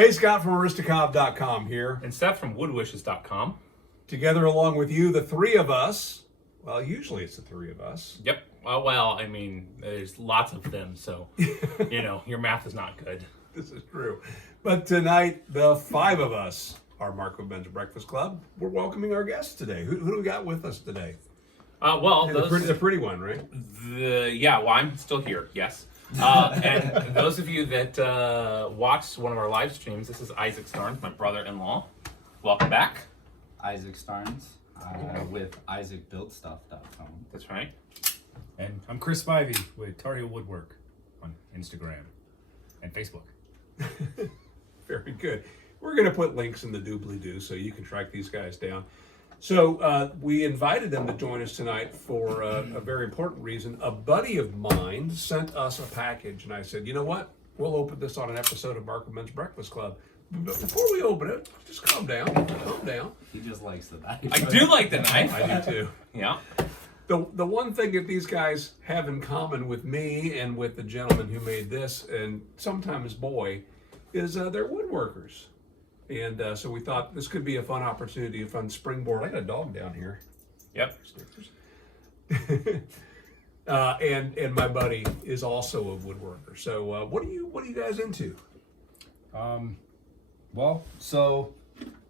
Hey, Scott from Aristocob.com here. And Seth from Woodwishes.com. Together along with you, the three of us. Well, usually it's the three of us. Yep. Well, I mean, there's lots of them, so, your math is not good. This is true. But tonight, the five of us are Marco Ben's Breakfast Club. We're welcoming our guests today. Who do we got with us today? The pretty one, right? I'm still here, yes. And those of you that watched one of our live streams, this is Isaac Starnes, my brother-in-law. Welcome back. Isaac Starnes with IsaacBuildStuff.com. That's right. And I'm Chris Spivey with Tar Heel Woodwork on Instagram and Facebook. Very good. We're going to put links in the doobly-doo so you can track these guys down. So we invited them to join us tonight for a very important reason. A buddy of mine sent us a package, and I said, you know what? We'll open this on an episode of Marco Ben's Breakfast Club. But before we open it, just calm down. Calm down. He just likes the knife. I do like the knife. I do too. Yeah. The one thing that these guys have in common with me and with the gentleman who made this, and sometimes boy, is they're woodworkers. And so we thought this could be a fun opportunity, a fun springboard. I got a dog down here. Yep. And my buddy is also a woodworker. So what are you guys into? So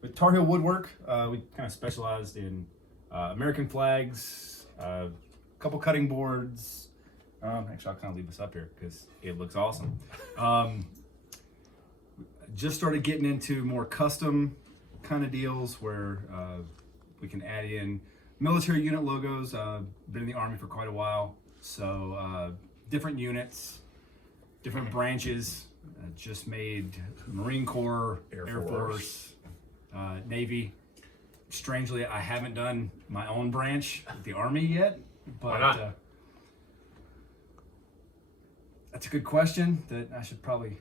with Tar Heel Woodwork, we kind of specialized in American flags, a couple cutting boards. Actually, I'll kind of leave this up here because it looks awesome. Just started getting into more custom kind of deals where we can add in military unit logos. Been in the Army for quite a while, so different units, different branches. Just made Marine Corps, Air Force, Navy. Strangely, I haven't done my own branch with the Army yet, but why not? That's a good question that I should probably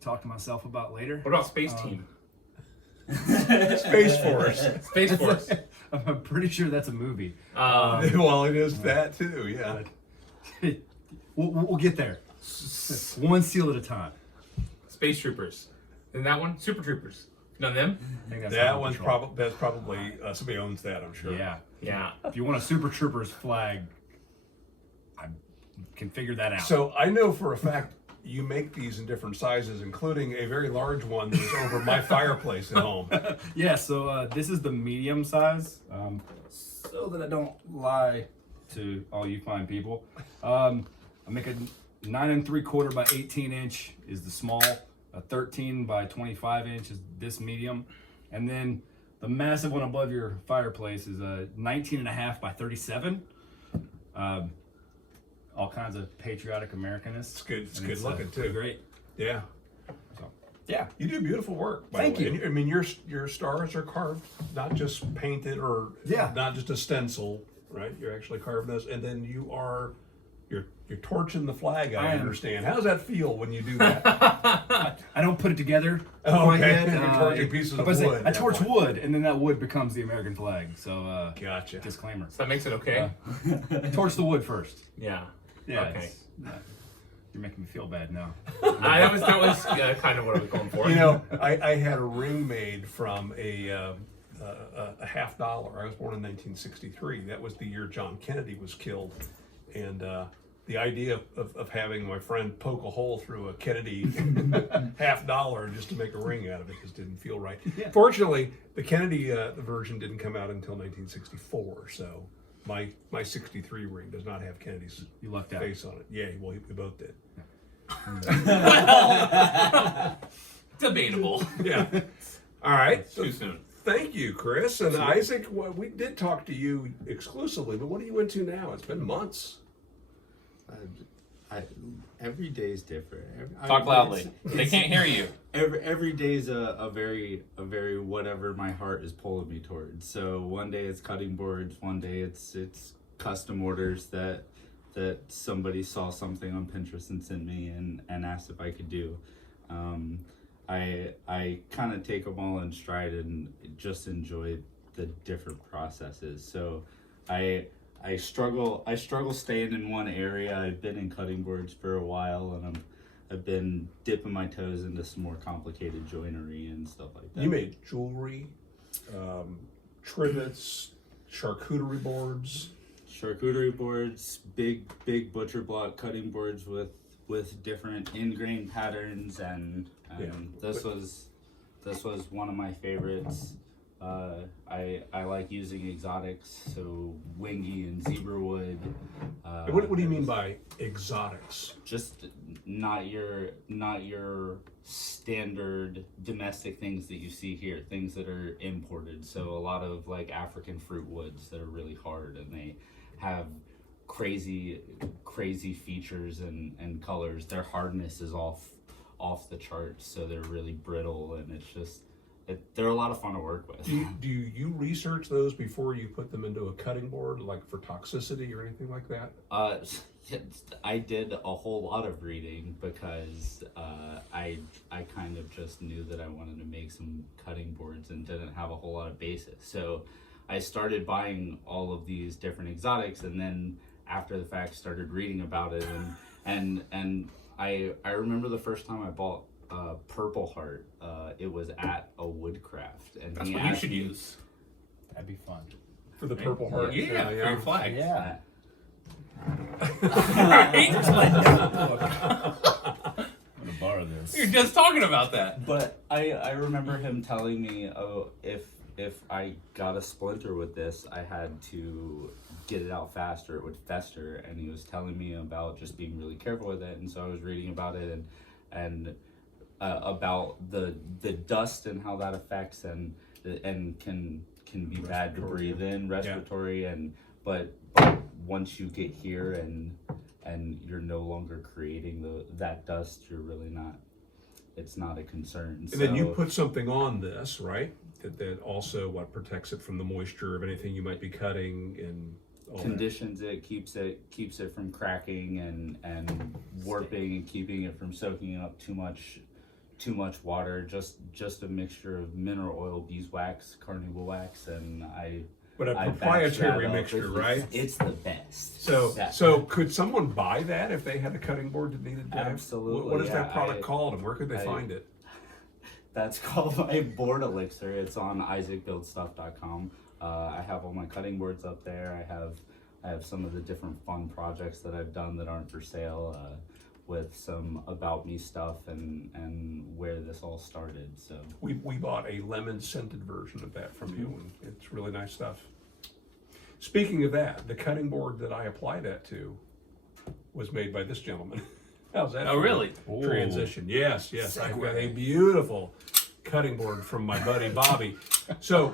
talk to myself about later. What about Space Team? Space Force. Space Force. I'm pretty sure that's a movie. Well, it is that too, yeah. We'll get there. One seal at a time. Space Troopers. And that one? Super Troopers. None of them? I think that's That one's probably somebody owns that, I'm sure. Yeah. Yeah. If you want a Super Troopers flag, I can figure that out. So I know for a fact you make these in different sizes, including a very large one that is over my fireplace at home. Yeah, so this is the medium size, so that I don't lie to all you fine people. I make a 9 3/4 by 18 inch is the small, a 13 by 25 inch is this medium, and then the massive one above your fireplace is a 19.5 by 37. All kinds of patriotic Americanists. It's good. It's good looking too. Great. Yeah. So, yeah. You do beautiful work. By Thank the way. you. And, I mean, your stars are carved, not just painted or not just a stencil, right? You're actually carving those, and then you're torching the flag. I understand. How does that feel when you do that? I don't put it together. Oh, quite okay. yet. You're torching pieces of wood. I torch wood, and then that wood becomes the American flag. So, Gotcha. disclaimer. So that makes it okay? Torch the wood first. Yeah. Yeah. Okay. You're making me feel bad now. That was kind of what I was going for. You know, I had a ring made from a $50. I was born in 1963. That was the year John Kennedy was killed, and the idea of having my friend poke a hole through a Kennedy $50 just to make a ring out of it just didn't feel right. Yeah. Fortunately, the Kennedy version didn't come out until 1964, so my 63 ring does not have Kennedy's face on it. Yeah, well, we both did. Debatable. Yeah. All right. Too soon. Thank you, Chris. And Isaac, we did talk to you exclusively, but what are you into now? It's been months. Every day is different. Talk loudly. They can't hear you. Every day is a very whatever my heart is pulling me towards. So one day it's cutting boards, one day it's custom orders that somebody saw something on Pinterest and sent me and asked if I could do. I kind of take them all in stride and just enjoy the different processes. So I struggle staying in one area. I've been in cutting boards for a while, and I've been dipping my toes into some more complicated joinery and stuff like that. You made jewelry, trivets, charcuterie boards. Charcuterie boards, big butcher block cutting boards with different ingrain patterns, and this was one of my favorites. I like using exotics, so wingy and zebra wood. What do you mean by exotics? Just not your standard domestic things that you see here. Things that are imported. So a lot of like African fruit woods that are really hard, and they have crazy features and colors. Their hardness is off the charts, so they're really brittle, and it's just they're a lot of fun to work with. Do you research those before you put them into a cutting board, like for toxicity or anything like that? I did a whole lot of reading because I kind of just knew that I wanted to make some cutting boards and didn't have a whole lot of basis. So I started buying all of these different exotics, and then after the fact started reading about it, and I remember the first time I bought Purple Heart. It was at a Woodcraft, and That's he what you asked should me- use. That'd be fun. For the Purple Heart? Yeah, for your flag. Yeah. Right? I'm gonna borrow this. You're just talking about that. But I remember him telling me, oh, if I got a splinter with this, I had to get it out faster, it would fester, and he was telling me about just being really careful with it, and so I was reading about it and about the dust and how that affects and can be bad to breathe in, respiratory, and but once you get here and you're no longer creating that dust, you're really not. It's not a concern. And then you put something on this, right? That also protects it from the moisture of anything you might be cutting and all conditions that. Keeps it from cracking and warping and keeping it from soaking up too much water. Just a mixture of mineral oil, beeswax, carnauba wax, and But a I proprietary batched that up. mixture, right? It's the best. So could someone buy that if they had a cutting board that needed that? Absolutely, What is yeah, that product called, and where could they find it? That's called my board elixir. It's on isaacbuildstuff.com. I have all my cutting boards up there. I have some of the different fun projects that I've done that aren't for sale, with some about me stuff and where this all started. So We bought a lemon scented version of that from you, and it's really nice stuff. Speaking of that, the cutting board that I apply that to was made by this gentleman. How's that? Oh, really? Transition. Yes. I've got a beautiful cutting board from my buddy Bobby. So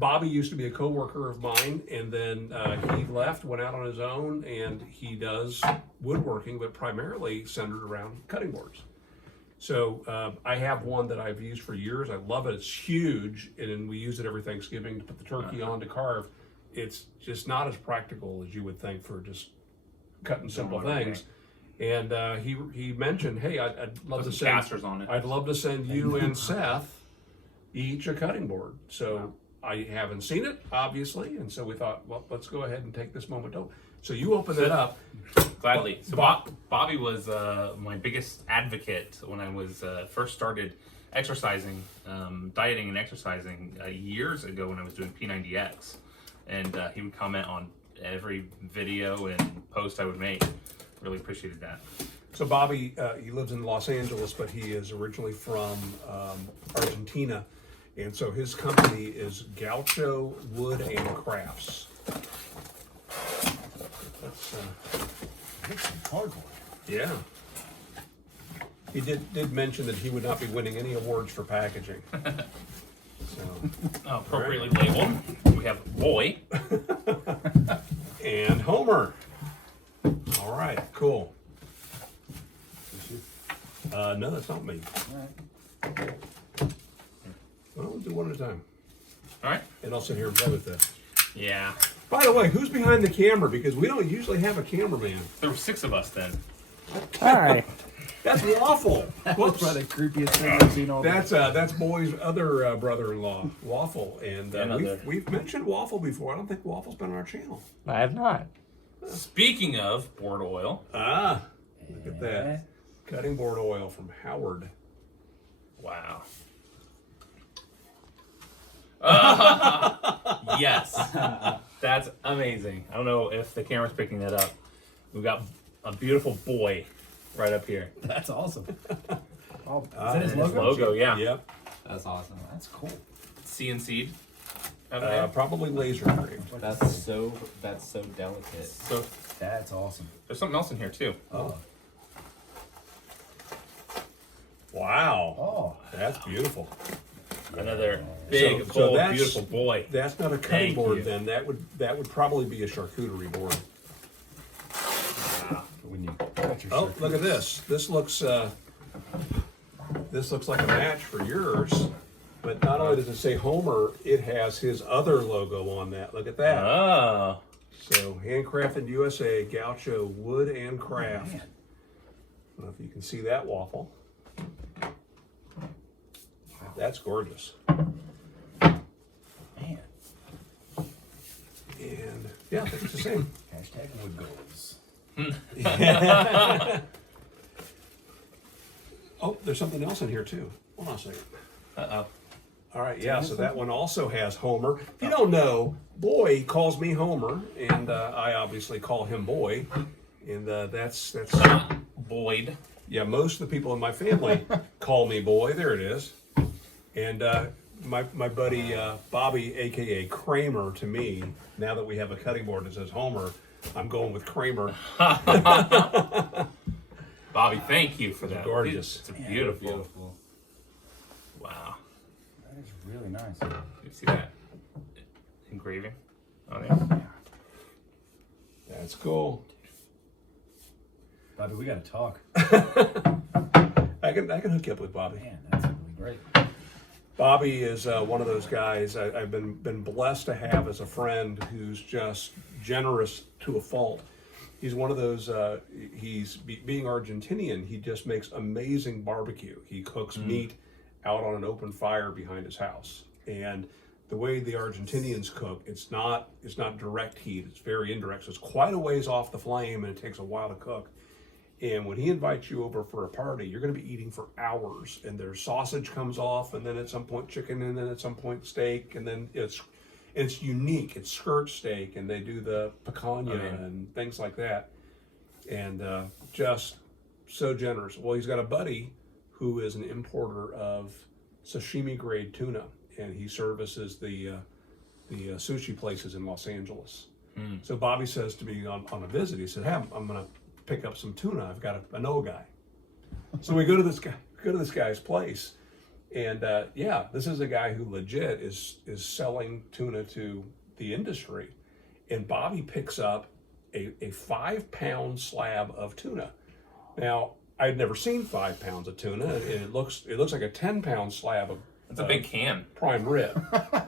Bobby used to be a coworker of mine, and then he left, went out on his own, and he does woodworking, but primarily centered around cutting boards. So I have one that I've used for years. I love it. It's huge, and we use it every Thanksgiving to put the turkey on to carve. It's just not as practical as you would think for just cutting simple things. And he mentioned, hey, I'd love to send casters on it. I'd love to send you and Seth each a cutting board. So I haven't seen it, obviously, and so we thought, well, let's go ahead and take this moment. So you open it up. Gladly. So Bobby was my biggest advocate when I was first started exercising, dieting and exercising years ago when I was doing P90X. And he would comment on every video and post I would make. Really appreciated that. So Bobby, he lives in Los Angeles, but he is originally from Argentina. And so his company is Gaucho Wood and Crafts. That's Hardwood. yeah. He did mention that he would not be winning any awards for packaging. So, Appropriately labeled. We have boy. and Homer. All right, cool. No, that's not me. Well, we'll do one at a time. All right. And I'll sit here and play with this. Yeah. By the way, who's behind the camera? Because we don't usually have a cameraman. There were 6 of us then. Hi. That's Waffle. That's Whoops. probably the creepiest thing I've seen all day. That's Boy's other brother-in-law, Waffle. And Another. we've mentioned Waffle before. I don't think Waffle's been on our channel. I have not. Speaking of board oil, Ah, look at that. Cutting board oil from Howard. Wow. Yes. That's amazing. I don't know if the camera's picking that up. We've got a beautiful boy right up here. That's awesome. Oh, is Ah, that his His logo? logo, yeah. Yep. That's awesome. That's cool. CNC'd. Out there. Probably laser engraved. That's so delicate. So That's awesome. there's something else in here too. Oh. Wow. Oh, That's beautiful. Another big, So bold, that's- beautiful boy. That's not a cutting Thank board you. then. That would probably be a charcuterie board. when you cut your Oh, circuit. look at this. This looks like a match for yours. But not only does it say Homer, it has his other logo on that. Look at that. Oh. So, handcrafted USA, Gaucho, wood and craft. Man. I don't know if you can see that waffle. That's gorgeous. Man. And yeah, it's the same. Hashtag wood goals. Oh, there's something else in here too. Hold on a second. Uh-oh. All right, yeah, so that one also has Homer. If you don't know, Boy calls me Homer, and I obviously call him Boy. And that's Boyd. yeah, most of the people in my family call me Boy. There it is. And my buddy Bobby, aka Kramer, to me, now that we have a cutting board that says Homer, I'm going with Kramer. Bobby, thank you for that. gorgeous. It's beautiful. Beautiful. Wow. That is really nice. You see that engraving on there? That's cool. Bobby, we got to talk. I can hook you up with Bobby. Man, that's really great. Bobby is one of those guys I've been blessed to have as a friend who's just generous to a fault. He's one of those, being Argentinian, he just makes amazing barbecue. He cooks meat out on an open fire behind his house. And the way the Argentinians cook, it's not direct heat, it's very indirect. So it's quite a ways off the flame and it takes a while to cook. And when he invites you over for a party, you're going to be eating for hours. And their sausage comes off, and then at some point chicken, and then at some point steak, and then it's unique. It's skirt steak, and they do the picanha and things like that. And just so generous. Well, he's got a buddy who is an importer of sashimi grade tuna, and he services the sushi places in Los Angeles. So Bobby says to me on a visit, he said, "Hey, I'm going to pick up some tuna. I've got I know a guy." So we go to this guy's place, and this is a guy who legit is selling tuna to the industry. And Bobby picks up a 5-pound slab of tuna. Now, I'd never seen 5 pounds of tuna, and it looks like a 10-pound slab of It's a big can. prime rib.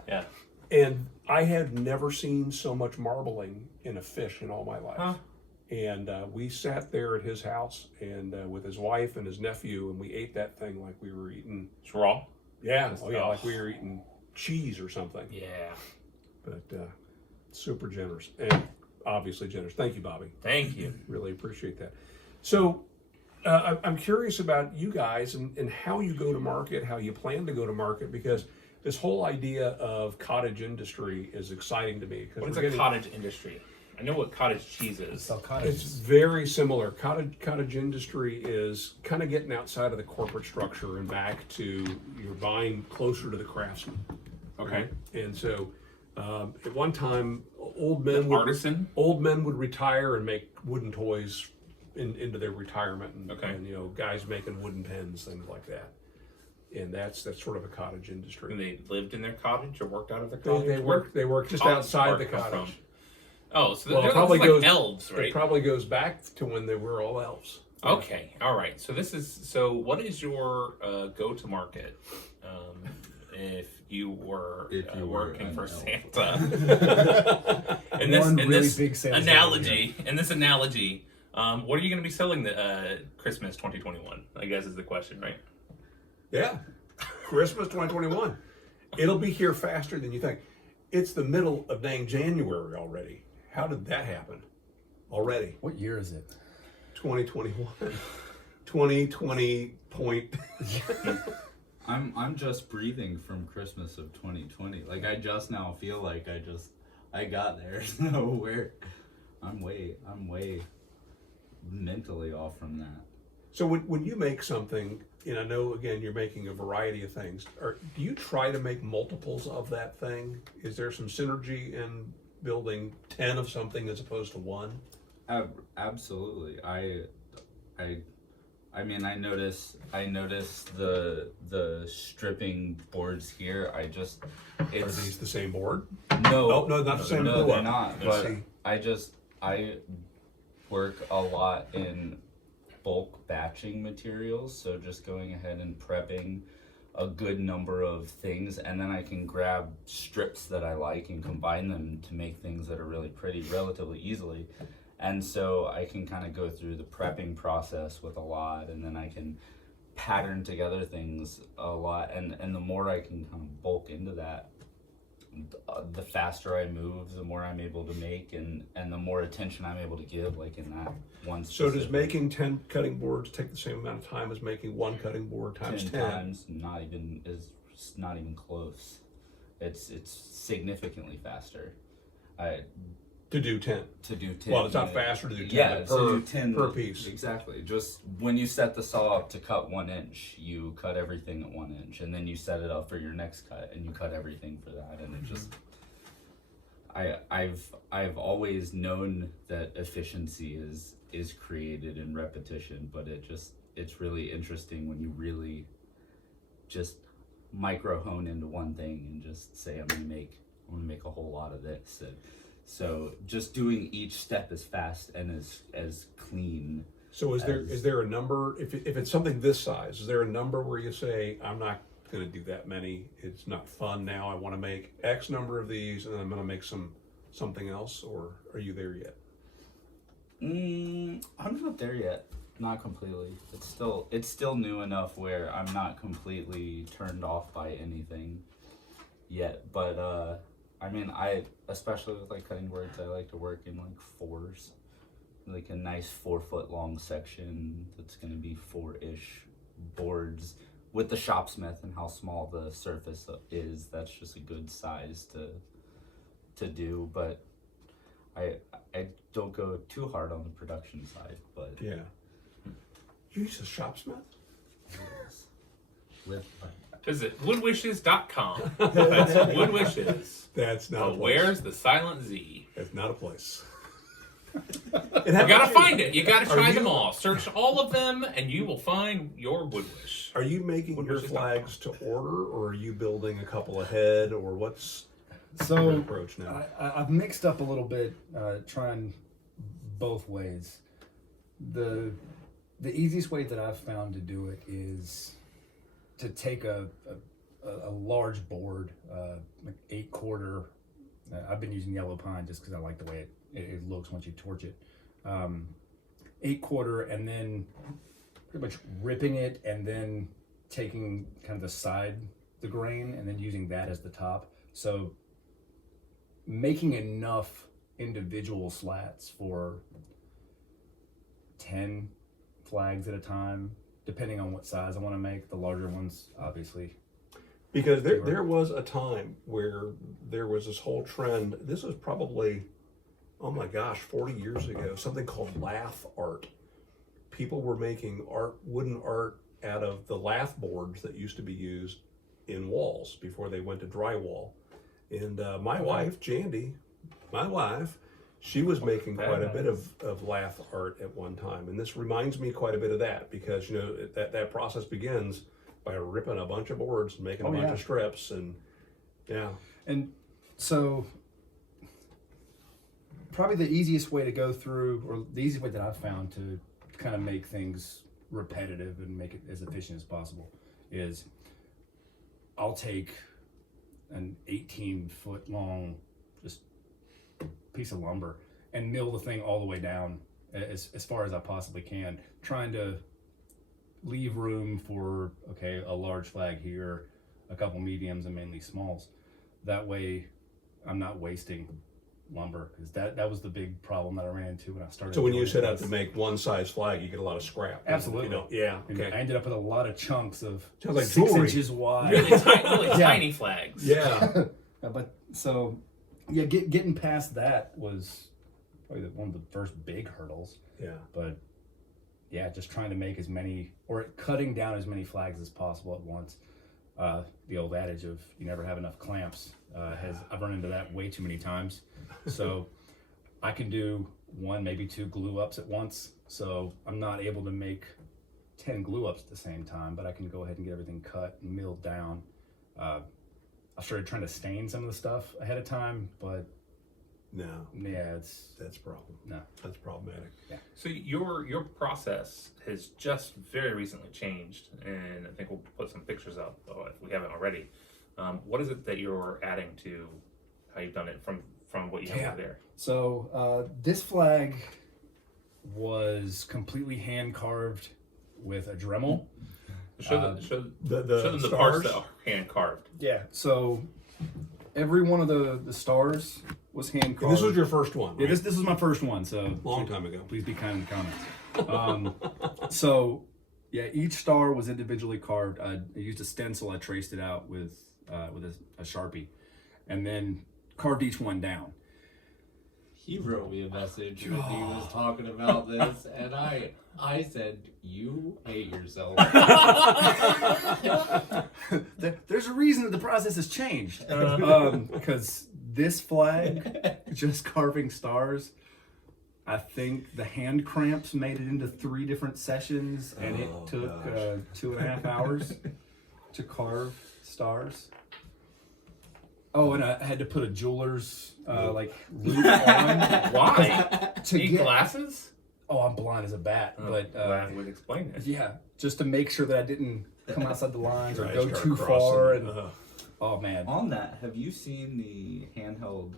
Yeah. And I had never seen so much marbling in a fish in all my life. Huh. And we sat there at his house and with his wife and his nephew, and we ate that thing like we were eating. It's raw. Yeah, like we were eating cheese or something. Yeah. But super generous and obviously generous. Thank you, Bobby. Thank you. Really appreciate that. So I'm curious about you guys and how you go to market, how you plan to go to market, because this whole idea of cottage industry is exciting to me. What is a cottage industry? I know what cottage cheese is. Sell It's cottages. very similar. Cottage industry is kind of getting outside of the corporate structure and back to you're buying closer to the craftsman. Okay. And so at one time, old men would retire and make wooden toys into their retirement, and guys making wooden pens, things like that. And that's sort of a cottage industry. And they lived in their cottage or worked out of their cottage? They work just cottage outside the come cottage. from? Oh, so Well, they're it probably like goes elves, right? It probably goes back to when they were all elves. Okay, all right. So what is your go-to market if you were working for an elf. Santa? in this, One in really this big sales analogy, what are you going to be selling the Christmas 2021? I guess is the question, right? Yeah, Christmas 2021. It'll be here faster than you think. It's the middle of dang January already. How did that happen? Already, What year is it? 2021. 2020 point. I'm just breathing from Christmas of 2020. Like I just now feel like I got there. So I'm way mentally off from that. So when you make something, and I know again you're making a variety of things, do you try to make multiples of that thing? Is there some synergy in building 10 of something as opposed to one? Absolutely. I mean, I notice the stripping boards here. Are these the same board? No, no, not the same. No, they're not. Let's But see. I work a lot in bulk batching materials, so just going ahead and prepping a good number of things, and then I can grab strips that I like and combine them to make things that are really pretty relatively easily. And so I can kind of go through the prepping process with a lot, and then I can pattern together things a lot, and the more I can kind of bulk into that, the faster I move, the more I'm able to make, and the more attention I'm able to give, like in that one So specific. does making 10 cutting boards take the same amount of time as making one cutting board times 10? times not even close. It's significantly faster. To do 10. To do 10. Well, it's not faster to do 10, Yeah, but to do 10 per piece. Exactly. Just when you set the saw up to cut 1 inch, you cut everything at 1 inch, and then you set it up for your next cut, and you cut everything for that, and it just. I've always known that efficiency is created in repetition, but it's really interesting when you really just micro hone into one thing and just say I'm gonna make a whole lot of this. And so just doing each step as fast and as clean. So is there a number, if it's something this size, is there a number where you say, I'm not going to do that many, it's not fun now, I want to make X number of these and then I'm going to make something else, or are you there yet? I'm not there yet. Not completely. It's still new enough where I'm not completely turned off by anything yet. But I mean, especially with like cutting boards, I like to work in like 4s, like a nice 4-foot long section that's gonna be 4-ish boards. With the shopsmith and how small the surface is, that's just a good size to do. But I don't go too hard on the production side, but Yeah. You use a shopsmith? Visit woodwishes.com. That's what Woodwishes. That's not a But place. where's the silent Z? That's not a place. You gotta find it. You gotta Are try you- them all. Search all of them, and you will find your Woodwish. Are you making your Woodwishes.com. flags to order, or are you building a couple ahead, or what's your So approach now? I've mixed up a little bit, trying both ways. The easiest way that I've found to do it is to take a large board, like 8-quarter. I've been using yellow pine just because I like the way it looks once you torch it. 8-quarter, and then pretty much ripping it, and then taking kind of the grain, and then using that as the top. So making enough individual slats for 10 flags at a time, depending on what size I want to make. The larger ones, obviously. Because there was a time where there was this whole trend. This was probably, oh my gosh, 40 years ago, something called lath art. People were making wooden art out of the lath boards that used to be used in walls before they went to drywall. And my wife, Jandy, she was making quite a bit of lath art at one time. And this reminds me quite a bit of that, because you know that process begins by ripping a bunch of boards and making a bunch of strips, and yeah. And so probably the easiest way to go through, or the easiest way that I've found to kind of make things repetitive and make it as efficient as possible, is I'll take an 18-foot long just piece of lumber and mill the thing all the way down as far as I possibly can, trying to leave room for, okay, a large flag here, a couple mediums, and mainly smalls. That way I'm not wasting lumber, because that was the big problem that I ran into when I started. So when you doing set out this. to make one size flag, you get a lot of scrap. Absolutely. You know? Yeah. And Okay. I ended up with a lot of chunks of Sounds like 6 jewelry. inches wide. Really Yeah. tiny flags. Yeah. But so, yeah, getting past that was probably one of the first big hurdles. Yeah. But yeah, just trying to make as many, or cutting down as many flags as possible at once. The old adage of you never have enough clamps I've run into that way too many times. So I can do 1, maybe 2 glue ups at once. So I'm not able to make 10 glue ups at the same time, but I can go ahead and get everything cut and milled down. I started trying to stain some of the stuff ahead of time, but No. yeah, That's a problem. no. That's problematic. So your process has just very recently changed, and I think we'll put some pictures up if we haven't already. What is it that you're adding to how you've done it from what you have over there? So this flag was completely hand carved with a Dremel. Show them The the stars? parts that are hand carved. Yeah. So every one of the stars was hand carved. And this was your first one, right? Yeah, this was my first one. So Long time ago. please be kind in the comments. So yeah, each star was individually carved. I used a stencil. I traced it out with a Sharpie, and then carved each one down. He wrote me a message when he was talking about this, and I said, "You hate yourself." There's a reason that the process has changed. Because this flag, just carving stars, I think the hand cramps made it into 3 different sessions, and it took 2.5 hours to carve stars. Oh, and I had to put a jeweler's loop on. Why? To Need get- glasses? Oh, I'm blind as a bat, but that would explain it. yeah, just to make sure that I didn't come outside the lines or Right, go start too crossing. far. And oh man, On that, have you seen the handheld?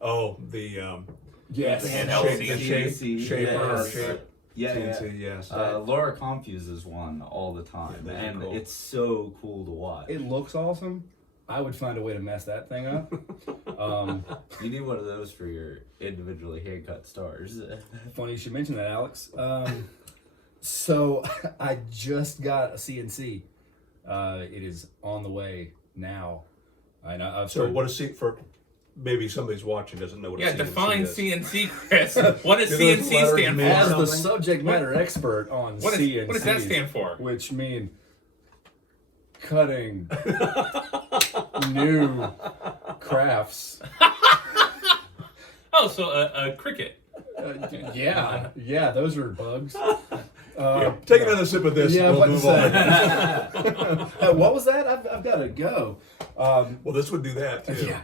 The yes, The handheld CNC, shaper, yes. shape. Yeah, CNC, yes. Laura confuses one all the time, Yeah, those are and cool. it's so cool to watch. it looks awesome. I would find a way to mess that thing up. You need one of those for your individually hand cut stars. Funny you should mention that, Alex. So I just got a CNC. It is on the way now. And I've So what is for maybe somebody's watching doesn't know what a Yeah, CNC define is. CNC, Chris. What does Do those CNC letters stand mean for? as the something? subject matter expert on What CNCs, does that stand for? which mean cutting new crafts. Oh, so a cricket. Yeah, those are bugs. Take another sip of this. Yeah, and we'll I'm move about on. to say. What was that? I've got to go. Well, this would do that too. Yeah.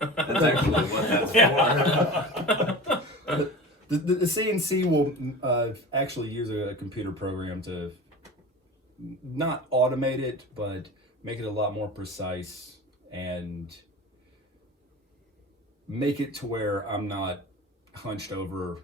That's actually what that's for. The CNC will actually use a computer program to not automate it, but make it a lot more precise and make it to where I'm not hunched over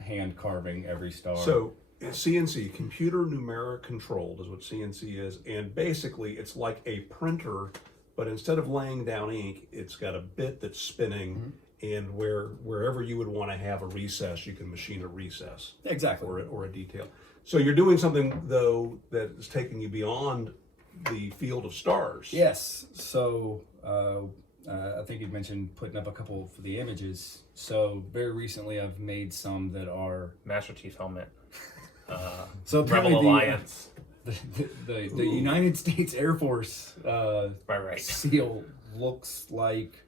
hand carving every star. So CNC, computer numeric controlled, is what CNC is, and basically it's like a printer, but instead of laying down ink, it's got a bit that's spinning, and wherever you would want to have a recess, you can machine a recess exactly. or a detail. So you're doing something though that is taking you beyond the field of stars. Yes. So I think you mentioned putting up a couple for the images. So very recently, I've made some that are Master Chief helmet. so Rebel apparently Alliance. the United States Air Force Right. seal looks like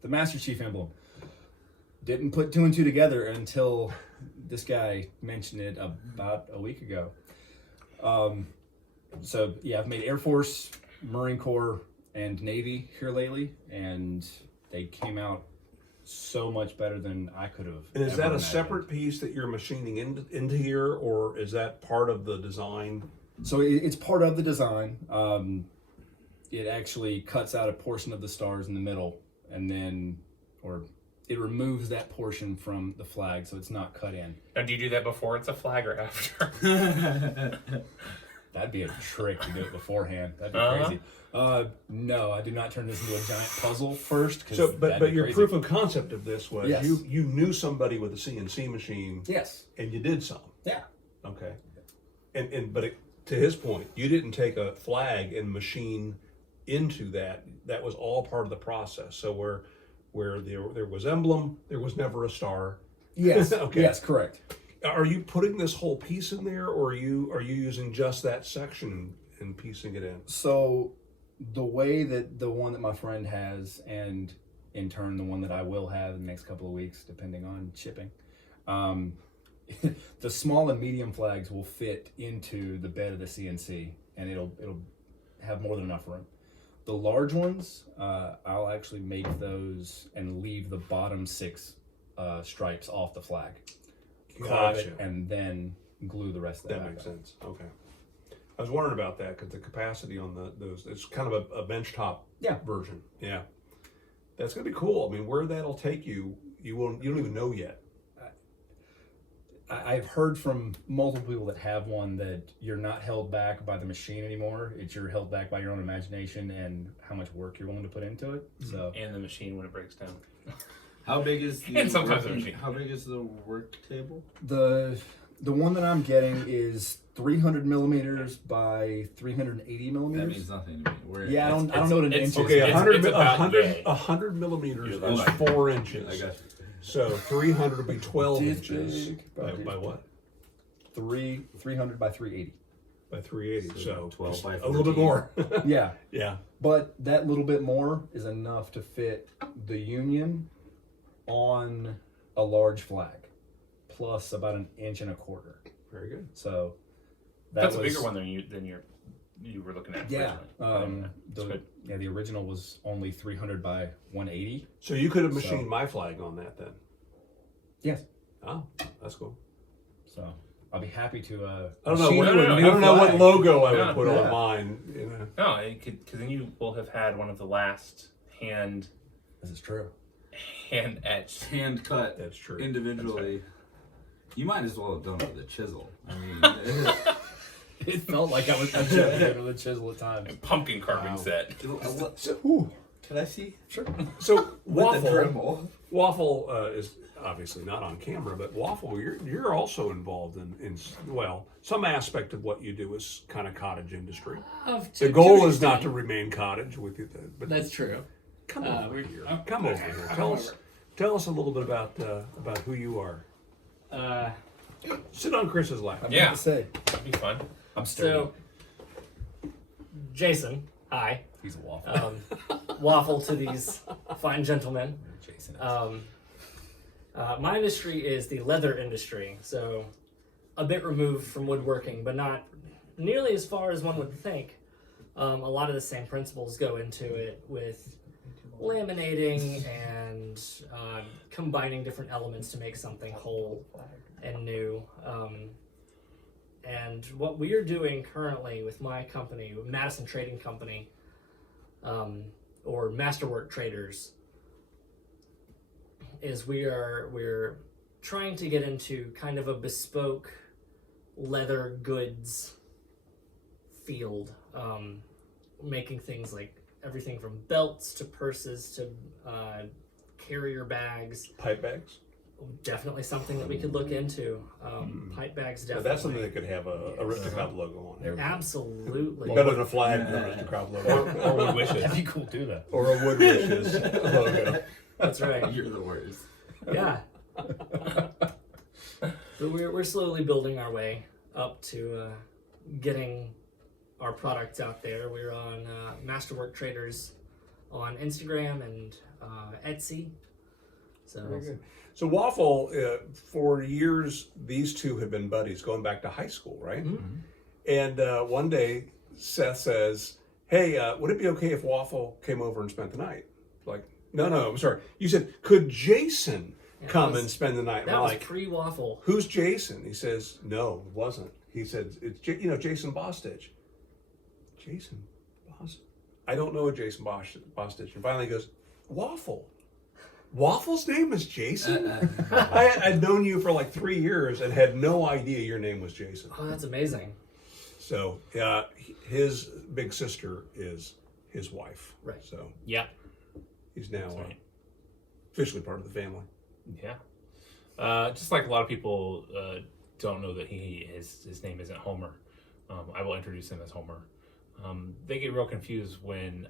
the Master Chief emblem. Didn't put 2 and 2 together until this guy mentioned it about a week ago. So yeah, I've made Air Force, Marine Corps, and Navy here lately, and they came out so much better than I could have. And is ever that a imagined. separate piece that you're machining into here, or is that part of the design? So it's part of the design. It actually cuts out a portion of the stars in the middle, and then, or it removes that portion from the flag, so it's not cut in. Now, do you do that before it's a flag or after? That'd be a trick to do it beforehand. That'd be Uh-huh. crazy. No, I did not turn this into a giant puzzle first. So, but your crazy. proof of concept of this was Yes. you knew somebody with a CNC machine, Yes. and you did some. Yeah. Okay. But to his point, you didn't take a flag and machine into that. That was all part of the process. So where there was emblem, there was never a star. Yes. Okay. Yes, correct. Are you putting this whole piece in there, or are you using just that section and piecing it in? So the way that the one that my friend has, and in turn the one that I will have in the next couple of weeks, depending on shipping, the small and medium flags will fit into the bed of the CNC, and it'll have more than enough room. The large ones, I'll actually make those and leave the bottom 6 stripes off the flag, carve it, Gotcha. and then glue the rest of that. That makes sense. Okay. I was wondering about that because the capacity on those, it's kind of a benchtop version. Yeah. That's going to be cool. I mean, where that'll take you, you don't even know yet. I've heard from multiple people that have one that you're not held back by the machine anymore. You're held back by your own imagination and how much work you're willing to put into it. So And the machine when it breaks down. How big is the And sometimes working- they're cheap. how big is the work table? the one that I'm getting is 300 millimeters by 380 millimeters. That means nothing to me. Yeah, I don't know what an it's- inch is. Okay, It's- 100, it's about 100, yay. 100 millimeters You're is like- 4 I inches. got you. So 300 would be 12 This inches. big, By about this what? 300 by 380. By 380. So 12 just by a little bit 14. more. Yeah, Yeah. but that little bit more is enough to fit the union on a large flag, plus about 1.25 inches. Very good. So That's a was- bigger one than you were looking at. Yeah, originally. That's good. the original was only 300 by 180. So you could have So- machined my flag on that then. Yes. Oh, that's cool. So I'll be happy to. I don't know. machine What, you a I new don't know what flag. logo I would Yeah, put yeah. on mine. You know. No, because then you will have had one of the last hand This is true. etched. Hand cut That's true. individually. You might as well have done it with a chisel. I mean, It felt like I was doing it with a chisel at times. Pumpkin carving set. can I see? Sure. So With the Waffle Dremel. is obviously not on camera, but Waffle, you're also involved in well, some aspect of what you do is kind of cottage industry. The goal is not to remain cottage with you, but That's true. come over we're- here. oh, Come over okay, here. I'll Tell us a little bit about who you are. Sit on Chris's lap. I'm Yeah. about to say. That'd be fun. I'm sturdy. So, Jason, hi. He's a waffle. Waffle to these fine gentlemen. Jason. My industry is the leather industry, so a bit removed from woodworking, but not nearly as far as one would think. A lot of the same principles go into it with laminating and combining different elements to make something whole and new. And what we are doing currently with my company, Madison Trading Company, or Masterwork Traders, is we're trying to get into kind of a bespoke leather goods field, making things like everything from belts to purses to carrier bags. Pipe bags. Definitely something that we could look into. Pipe bags, So definitely. that's something that could have a Aristocrat logo on it. Absolutely. Better than a flag than an Aristocrat logo. Or would wishes. That'd be cool too, though. Or a Woodworkers logo. That's right. You're the worst. Yeah. So we're slowly building our way up to getting our products out there. We're on Masterwork Traders on Instagram and Etsy. So Very good. So Waffle, for years, these two have been buddies going back to high school, right? And one day, Seth says, "Hey, would it be okay if Waffle came over and spent the night?" Like, no, I'm sorry. You said, "Could Jason come and spend the night?" that I'm was like, pre-waffle. "Who's Jason?" He says, "No, it wasn't." He said, "It's Jason Bostitch." Jason Bostitch. I don't know a Jason Bostitch. And finally he goes, "Waffle. Waffle's name is Jason?" I'd known you for like 3 years and had no idea your name was Jason. Oh, that's amazing. So his big sister is his wife. Right. So Yeah. he's now right. officially part of the family. Yeah. Just like a lot of people don't know that his name isn't Homer. I will introduce him as Homer. They get real confused when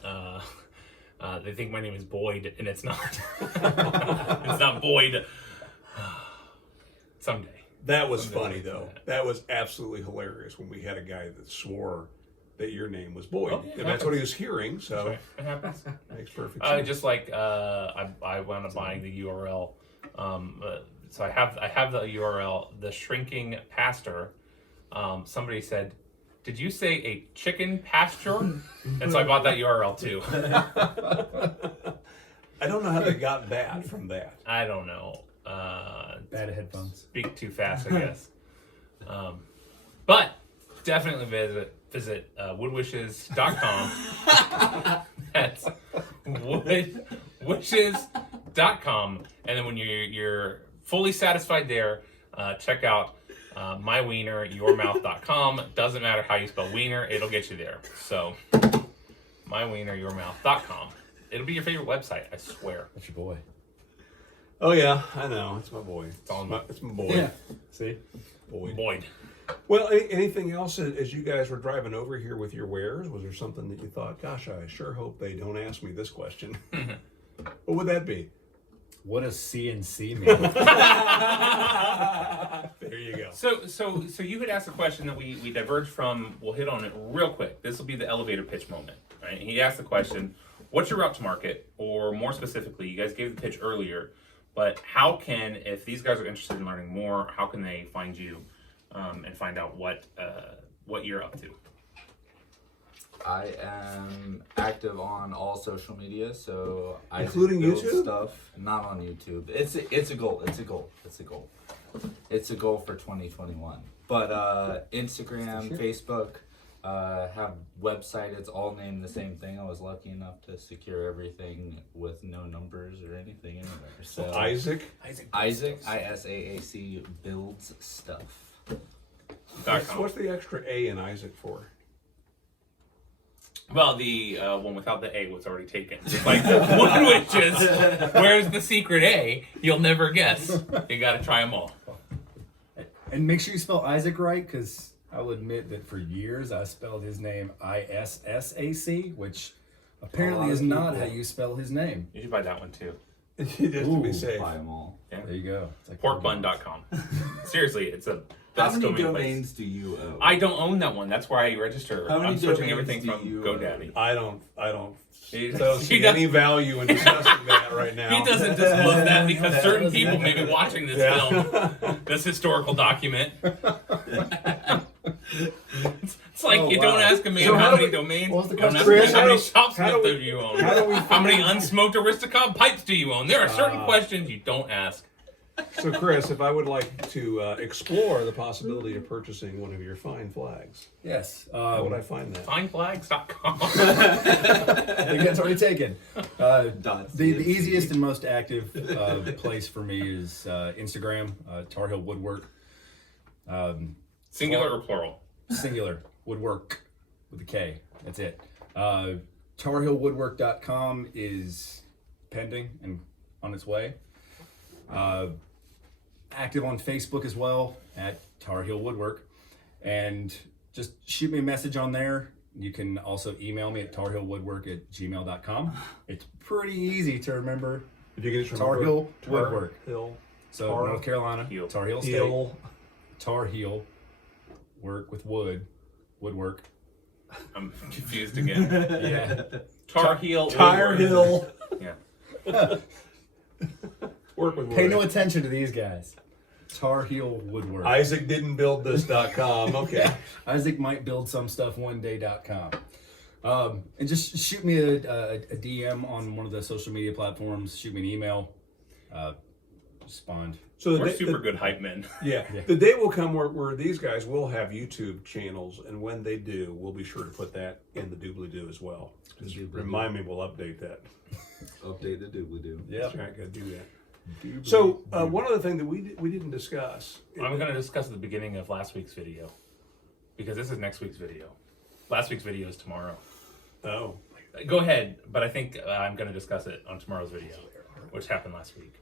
they think my name is Boyd, and it's not. It's not Boyd. Someday. That was Something funny, like though. that. That was absolutely hilarious when we had a guy that swore that your name was Boyd. Oh, yeah, it and that's what he happens. was hearing, so That's right. It happens. makes perfect sense. Just like I wound up buying the URL. So I have the URL. The Shrinking Pastor. Somebody said, "Did you say a chicken pasture?" And so I bought that URL too. I don't know how they got that from that. I don't know. Bad headphones. Speak too fast, I guess. But definitely visit woodwishes.com. That's woodwishes.com. And then when you're fully satisfied there, check out mywieneryourmouth.com. Doesn't matter how you spell wiener, it'll get you there. So mywieneryourmouth.com. It'll be your favorite website, I swear. That's your boy. Oh yeah, I know. It's my boy. It's all my boy. Yeah. See? Boyd. Well, anything else as you guys were driving over here with your wares? Was there something that you thought, gosh, I sure hope they don't ask me this question? What would that be? What does CNC mean? There you go. So you had asked a question that we diverged from. We'll hit on it real quick. This will be the elevator pitch moment. Right? He asked the question, what's your route to market? Or more specifically, you guys gave the pitch earlier, but how can, if these guys are interested in learning more, how can they find you and find out what you're up to? I am active on all social media, so I Including build YouTube? stuff. Not on YouTube. It's a goal. It's a goal. It's a goal for 2021. But Instagram, Facebook, have website. It's all named the same thing. I was lucky enough to secure everything with no numbers or anything anywhere. So Isaac? Isaac, ISAAC builds stuff. What's the extra A in Isaac for? Well, the one without the A was already taken. Just like one witches. Where's the secret A? You'll never guess. You got to try them all. And make sure you spell Isaac right, because I will admit that for years I spelled his name ISSAC, which apparently is not how you spell his name. You should buy that one too. Just to be safe. Buy them all. Yeah. There you go. It's like Porkbun.com. Seriously, it's a How best many domain domains place. do you own? I don't own that one. That's where I register. How many I'm switching domains everything do from you GoDaddy. I don't He see does- any value in discussing that right now. He doesn't disclose that because certain people may be watching this film, this historical document. It's like Oh, you wow. don't ask a man So how how do many we- domains. what was the Don't ask question? a man how many Chris, shops how do we- do you own. how do we How many unsmoked Aristocob pipes do you own? There are certain questions you don't ask. So, Chris, if I would like to explore the possibility of purchasing one of your fine flags, Yes. how would I find that? Fineflags.com. I think that's already taken. Dots. The easiest and most active place for me is Instagram, Tar Heel Woodwork. Singular or plural? Singular, woodwork with a K. That's it. TarHeelWoodwork.com is pending and on its way. Active on Facebook as well at Tar Heel Woodwork. And just shoot me a message on there. You can also email me at tarheelwoodwork@gmail.com. It's pretty easy to remember. If you can just Tar remember Heel Woodwork. Hill. So Tar North Carolina, Heel. Tar Heel State, Hill. Tar Heel, work with wood, woodwork. I'm confused again. Yeah. Tar Heel. Tire Woodwork. Hill. Yeah. Work with Pay wood. no attention to these guys. Tar Heel Woodwork. Isaac didn't build this.com. Okay. Isaac might build some stuff one day.com. And just shoot me a DM on one of the social media platforms. Shoot me an email. Respond. So We're super good hype men. Yeah. The day will come where these guys will have YouTube channels, and when they do, we'll be sure to put that in the doobly-doo as well. Just remind me, we'll update that. Update the doobly-doo. Yeah. That's right, gotta do that. So one other thing that we didn't discuss. I'm going to discuss at the beginning of last week's video. because this is next week's video. Last week's video is tomorrow. Oh, Go ahead, but I think I'm going to discuss it on tomorrow's video, which happened last week.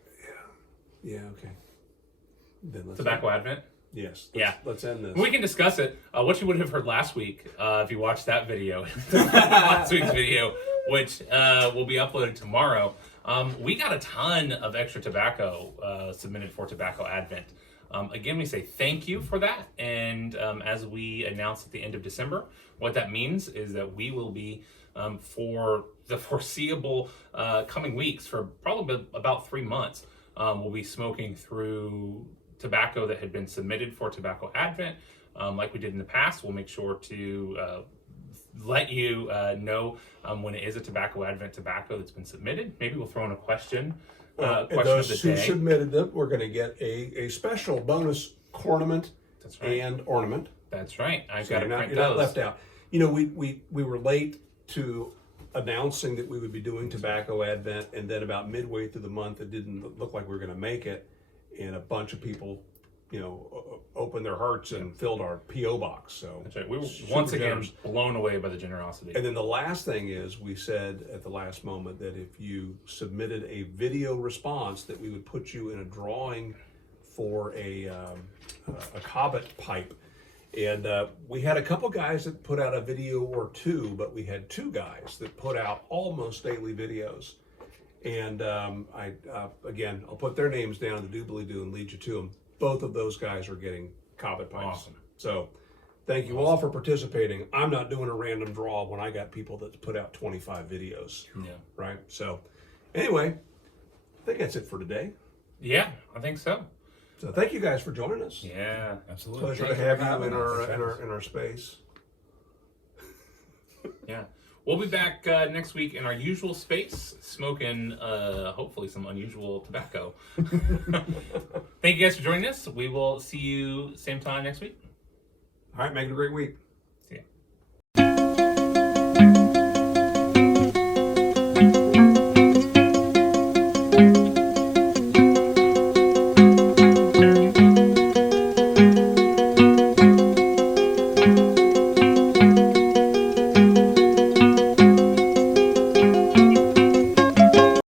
yeah, okay. Then let's Tobacco Advent. Yes. Yeah. Let's end this. We can discuss it. What you would have heard last week, if you watched that video, last week's video, which will be uploaded tomorrow. We got a ton of extra tobacco submitted for Tobacco Advent. Again, we say thank you for that. And as we announced at the end of December, what that means is that we will be, for the foreseeable coming weeks, for probably about 3 months, we'll be smoking through tobacco that had been submitted for Tobacco Advent. Like we did in the past, we'll make sure to let you know when it is a Tobacco Advent tobacco that's been submitted. Maybe we'll throw in a question. And Question those of the who day. submitted them, we're going to get a special bonus ornament That's right. and ornament. That's right. I've So got to you're print not those. left out. You know, we were late to announcing that we would be doing Tobacco Advent, and then about midway through the month, it didn't look like we were going to make it, and a bunch of people, you know, opened their hearts and filled our PO box. So That's right. We were super once again generous. blown away by the generosity. And then the last thing is, we said at the last moment that if you submitted a video response, that we would put you in a drawing for a Cobbett pipe. And we had a couple guys that put out a video or two, but we had 2 guys that put out almost daily videos. And again, I'll put their names down in the doobly-doo and lead you to them. Both of those guys are getting Cobbett pipes. Awesome. So thank you all for participating. I'm not doing a random draw when I got people that put out 25 videos, Yeah. right? So anyway, I think that's it for today. Yeah, I think so. So thank you guys for joining us. Yeah. Absolutely. Pleasure to Thank you have for you having in us. our space. Yeah. We'll be back next week in our usual space, smoking hopefully some unusual tobacco. Thank you guys for joining us. We will see you same time next week. All right, make it a great week.